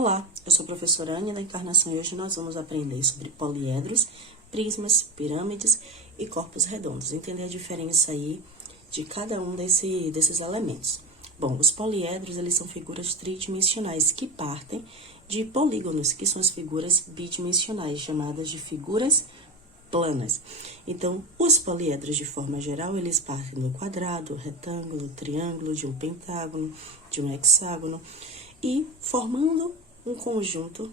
Olá, eu sou a professora Anne da Encarnação e hoje nós vamos aprender sobre poliedros, prismas, pirâmides e corpos redondos. Entender a diferença aí de cada um desses elementos. Bom, os poliedros, eles são figuras tridimensionais que partem de polígonos, que são as figuras bidimensionais, chamadas de figuras planas. Então, os poliedros, de forma geral, eles partem do quadrado, retângulo, triângulo, de um pentágono, de um hexágono, e formando um conjunto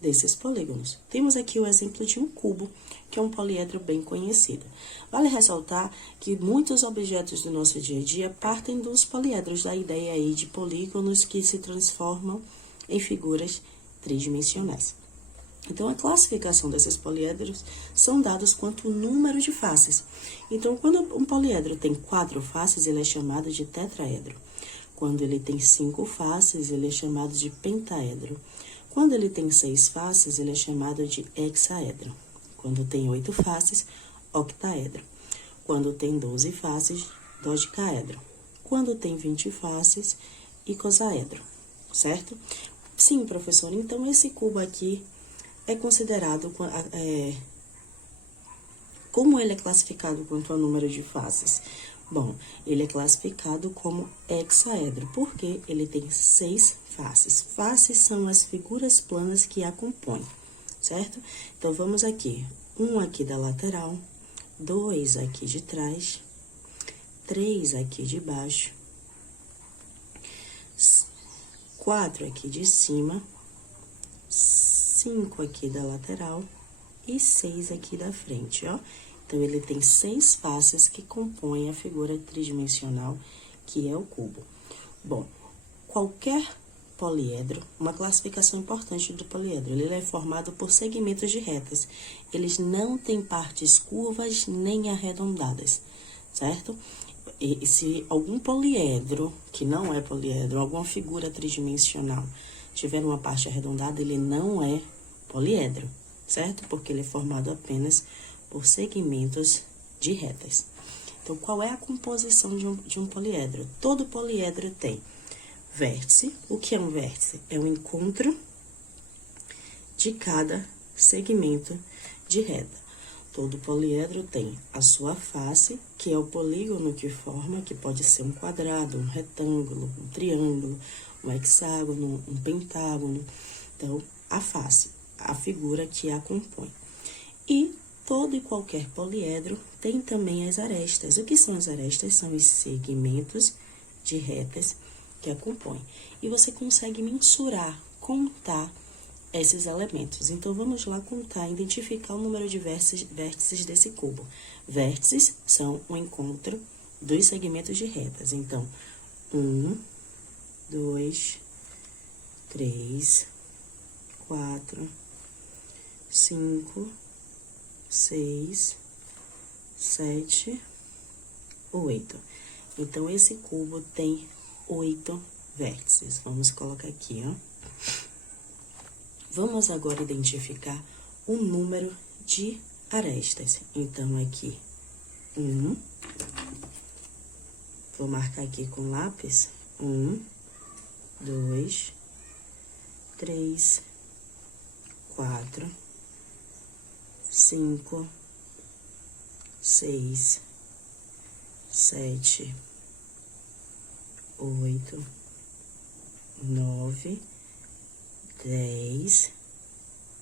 desses polígonos. Temos aqui o exemplo de um cubo, que é um poliedro bem conhecido. Vale ressaltar que muitos objetos do nosso dia a dia partem dos poliedros, da ideia aí de polígonos que se transformam em figuras tridimensionais. Então, a classificação desses poliedros são dados quanto o número de faces. Então, quando um poliedro tem 4 faces, ele é chamado de tetraedro. Quando ele tem 5 faces, ele é chamado de pentaedro. Quando ele tem 6 faces, ele é chamado de hexaedro. Quando tem 8 faces, octaedro. Quando tem 12 faces, dodecaedro. Quando tem 20 faces, icosaedro, certo? Sim, professor, então esse cubo aqui é considerado, como ele é classificado quanto ao número de faces? Bom, ele é classificado como hexaedro, porque ele tem 6 faces. Faces são as figuras planas que a compõem, certo? Então, vamos aqui. 1 aqui da lateral, 2 aqui de trás, 3 aqui de baixo, 4 aqui de cima, 5 aqui da lateral e 6 aqui da frente, ó. Então, ele tem 6 faces que compõem a figura tridimensional, que é o cubo. Bom, qualquer poliedro, uma classificação importante do poliedro, ele é formado por segmentos de retas. Eles não têm partes curvas nem arredondadas, certo? E se algum poliedro, que não é poliedro, alguma figura tridimensional, tiver uma parte arredondada, ele não é poliedro, certo? Porque ele é formado apenas por segmentos de retas. Então, qual é a composição de um poliedro? Todo poliedro tem vértice. O que é um vértice? É o encontro de cada segmento de reta. Todo poliedro tem a sua face, que é o polígono que forma, que pode ser um quadrado, um retângulo, um triângulo, um hexágono, um pentágono. Então, a face, a figura que a compõe. E todo e qualquer poliedro tem também as arestas. O que são as arestas? São os segmentos de retas que a compõem. E você consegue mensurar, contar esses elementos. Então, vamos lá contar, identificar o número de vértices desse cubo. Vértices são o encontro dos segmentos de retas. Então, 1, 2, 3, 4, 5, 6, 7, 8. Então, esse cubo tem 8 vértices. Vamos colocar aqui, ó. Vamos agora identificar o número de arestas. Então, aqui, 1. Vou marcar aqui com lápis. 1, 2, 3, 4, 5, 6, 7, 8, 9, 10,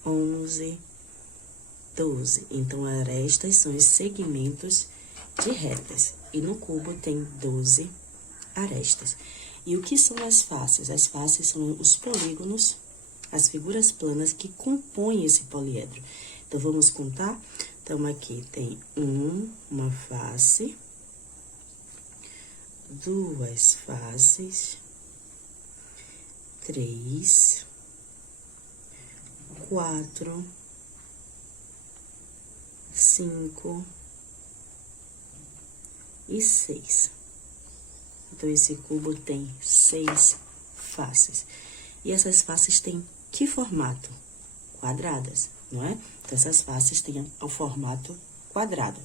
11, 12. Então, arestas são os segmentos de retas. E no cubo tem 12 arestas. E o que são as faces? As faces são os polígonos, as figuras planas que compõem esse poliedro. Então, vamos contar? Então, aqui tem uma face, 2 faces, 3, 4, 5 e 6. Então, esse cubo tem 6 faces. E essas faces têm que formato? Quadradas, não é? Então, essas faces têm o formato quadrado,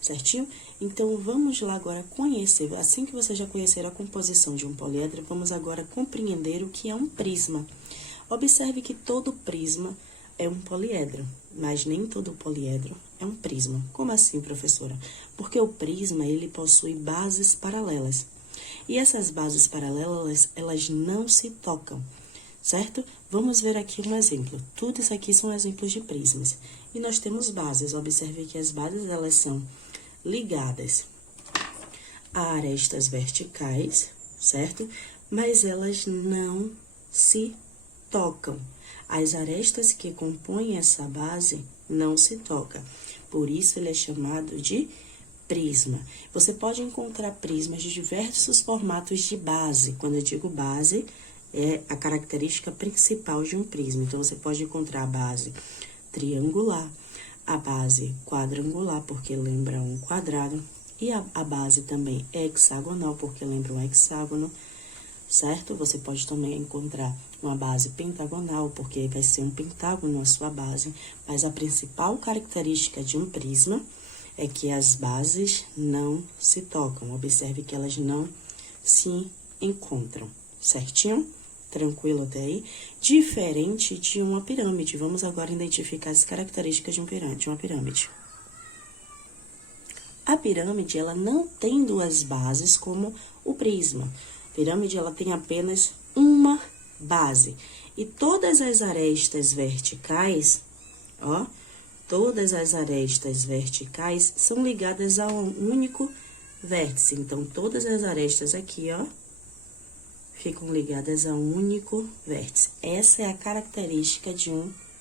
certinho? Então, vamos lá agora conhecer, assim que você já conhecer a composição de um poliedro, vamos agora compreender o que é um prisma. Observe que todo prisma é um poliedro, mas nem todo poliedro é um prisma. Como assim, professora? Porque o prisma, ele possui bases paralelas. E essas bases paralelas, elas não se tocam, certo? Vamos ver aqui um exemplo. Tudo isso aqui são exemplos de prismas. E nós temos bases. Observe que as bases, elas são ligadas a arestas verticais, certo? Mas elas não se tocam. As arestas que compõem essa base não se tocam. Por isso, ele é chamado de prisma. Você pode encontrar prismas de diversos formatos de base. Quando eu digo base, é a característica principal de um prisma. Então, você pode encontrar a base triangular, a base quadrangular, porque lembra um quadrado, e a base também hexagonal, porque lembra um hexágono, certo? Você pode também encontrar uma base pentagonal, porque vai ser um pentágono a sua base, mas a principal característica de um prisma é que as bases não se tocam. Observe que elas não se encontram, certinho? Tranquilo até aí? Diferente de uma pirâmide. Vamos agora identificar as características de uma pirâmide. A pirâmide, ela não tem duas bases como o prisma. A pirâmide, ela tem apenas uma base. E todas as arestas verticais, ó, todas as arestas verticais são ligadas a um único vértice. Então, todas as arestas aqui, ó, ficam ligadas a um único vértice. Essa é a característica de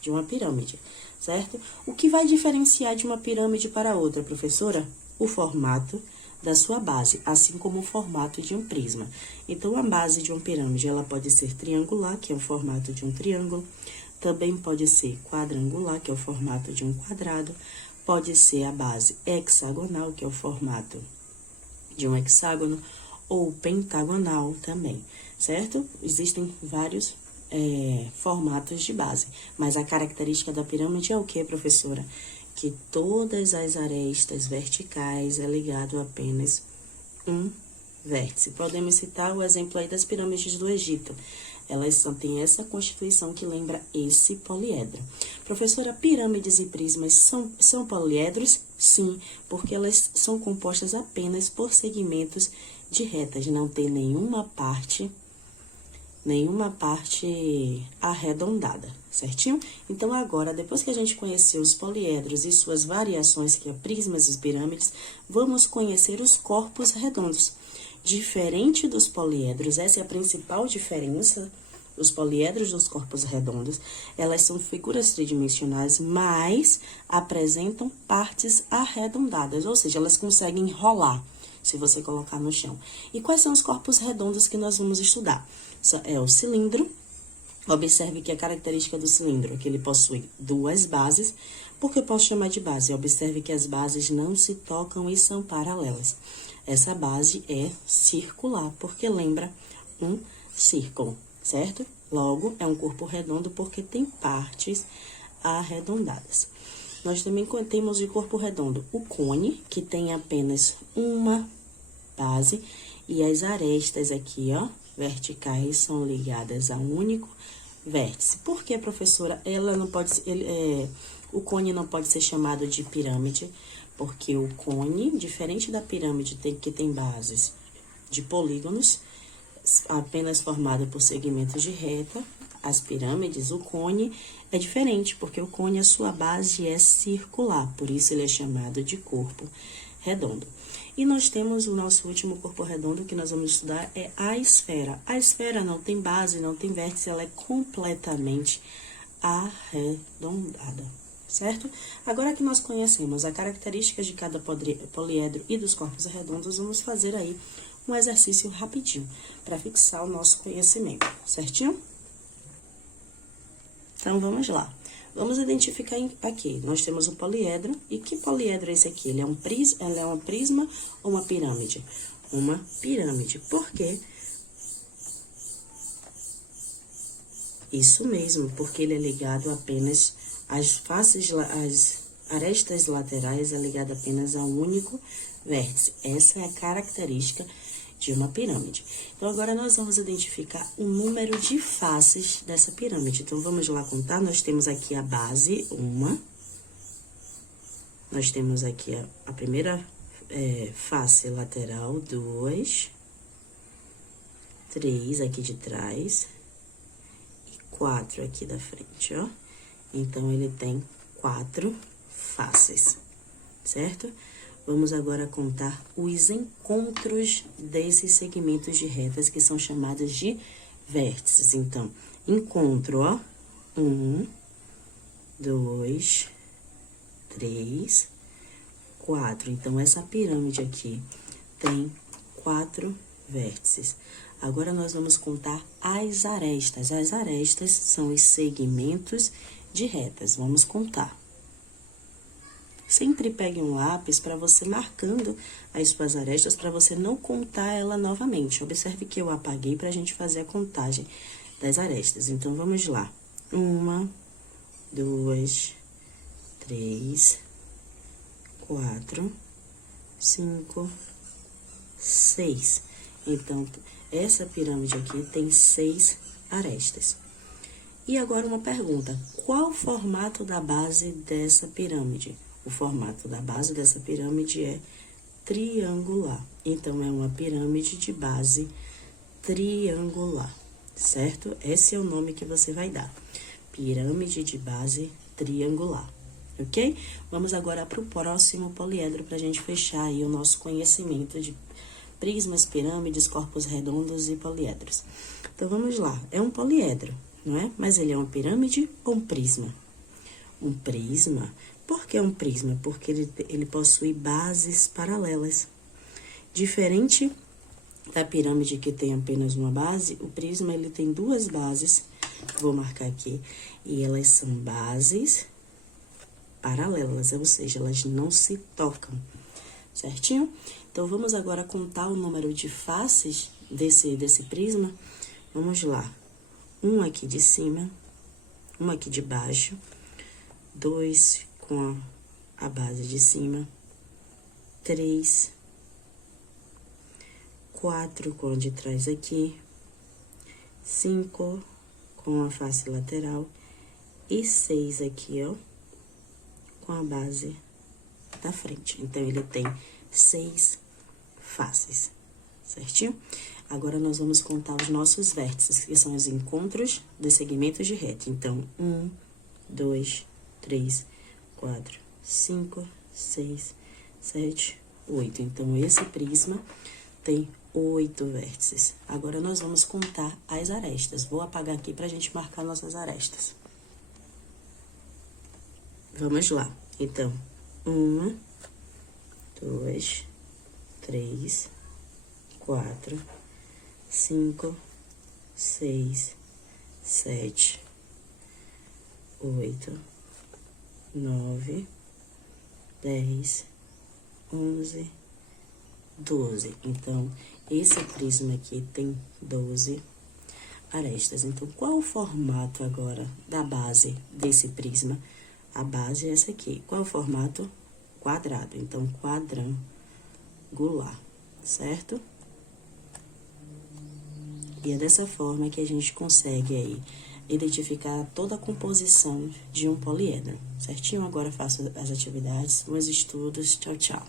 uma pirâmide, certo? O que vai diferenciar de uma pirâmide para outra, professora? O formato da sua base, assim como o formato de um prisma. Então, a base de uma pirâmide, ela pode ser triangular, que é o formato de um triângulo. Também pode ser quadrangular, que é o formato de um quadrado. Pode ser a base hexagonal, que é o formato de um hexágono, ou pentagonal também, certo? Existem vários formatos de base, mas a característica da pirâmide é o que, professora? Que todas as arestas verticais é ligado a apenas um vértice. Podemos citar o exemplo aí das pirâmides do Egito. Elas têm essa constituição que lembra esse poliedro. Professora, pirâmides e prismas são poliedros? Sim, porque elas são compostas apenas por segmentos de retas. Não tem nenhuma parte arredondada, certinho? Então, agora, depois que a gente conheceu os poliedros e suas variações, que é prismas e pirâmides, vamos conhecer os corpos redondos. Diferente dos poliedros, essa é a principal diferença, os poliedros dos corpos redondos, elas são figuras tridimensionais, mas apresentam partes arredondadas, ou seja, elas conseguem rolar, se você colocar no chão. E quais são os corpos redondos que nós vamos estudar? É o cilindro. Observe que a característica do cilindro é que ele possui duas bases. Por que eu posso chamar de base? Observe que as bases não se tocam e são paralelas. Essa base é circular, porque lembra um círculo, certo? Logo, é um corpo redondo porque tem partes arredondadas. Nós também temos de corpo redondo o cone, que tem apenas uma base, e as arestas aqui, ó, verticais, são ligadas a um único vértice. Por que, professora? Ela não pode o cone não pode ser chamado de pirâmide, porque o cone, diferente da pirâmide, que tem bases de polígonos, apenas formado por segmentos de reta. As pirâmides, o cone é diferente, porque o cone, a sua base é circular, por isso ele é chamado de corpo redondo. E nós temos o nosso último corpo redondo que nós vamos estudar, é a esfera. A esfera não tem base, não tem vértice, ela é completamente arredondada, certo? Agora que nós conhecemos as características de cada poliedro e dos corpos redondos, vamos fazer aí um exercício rapidinho para fixar o nosso conhecimento, certinho? Então, vamos lá. Vamos identificar aqui. Nós temos o poliedro. E que poliedro é esse aqui? Ele é um prisma ou uma pirâmide? Uma pirâmide. Por quê? Isso mesmo, porque ele é ligado apenas às faces, às arestas laterais, é ligado apenas a um único vértice. Essa é a característica de uma pirâmide. Então, agora nós vamos identificar o número de faces dessa pirâmide. Então, vamos lá contar. Nós temos aqui a base, 1. Nós temos aqui a primeira face lateral, 2. 3 aqui de trás. E 4 aqui da frente, ó. Então, ele tem 4 faces, certo? Vamos agora contar os encontros desses segmentos de retas, que são chamados de vértices. Então, encontro, ó, 1, 2, 3, 4. Então, essa pirâmide aqui tem 4 vértices. Agora, nós vamos contar as arestas. As arestas são os segmentos de retas. Vamos contar. Sempre pegue um lápis para você marcando as suas arestas, para você não contar ela novamente. Observe que eu apaguei para a gente fazer a contagem das arestas. Então, vamos lá. 1, 2, 3, 4, 5, 6. Então, essa pirâmide aqui tem 6 arestas. E agora uma pergunta: qual o formato da base dessa pirâmide? O formato da base dessa pirâmide é triangular. Então, é uma pirâmide de base triangular, certo? Esse é o nome que você vai dar. Pirâmide de base triangular, ok? Vamos agora para o próximo poliedro para a gente fechar aí o nosso conhecimento de prismas, pirâmides, corpos redondos e poliedros. Então, vamos lá. É um poliedro, não é? Mas ele é uma pirâmide ou um prisma? Um prisma. Por que um prisma? Porque ele possui bases paralelas. Diferente da pirâmide que tem apenas uma base, o prisma ele tem 2 bases, vou marcar aqui, e elas são bases paralelas, ou seja, elas não se tocam, certinho? Então, vamos agora contar o número de faces desse prisma. Vamos lá. 1 aqui de cima, 1 aqui de baixo, 2 com a base de cima, 3, 4 com a de trás aqui, 5 com a face lateral e 6 aqui, ó, com a base da frente. Então, ele tem 6 faces, certinho? Agora, nós vamos contar os nossos vértices, que são os encontros dos segmentos de reta. Então, 1, 2, 3, 4, 5, 6, 7, 8. Então, esse prisma tem 8 vértices. Agora, nós vamos contar as arestas. Vou apagar aqui pra gente marcar nossas arestas. Vamos lá. Então, 1, 2, 3, 4, 5, 6, 7, 8, 9, 10, 11, 12. Então, esse prisma aqui tem 12 arestas. Então, qual o formato agora da base desse prisma? A base é essa aqui. Qual é o formato? Quadrado. Então, quadrangular, certo? E é dessa forma que a gente consegue aí identificar toda a composição de um poliedro, certinho? Agora faço as atividades, bons estudos, tchau, tchau.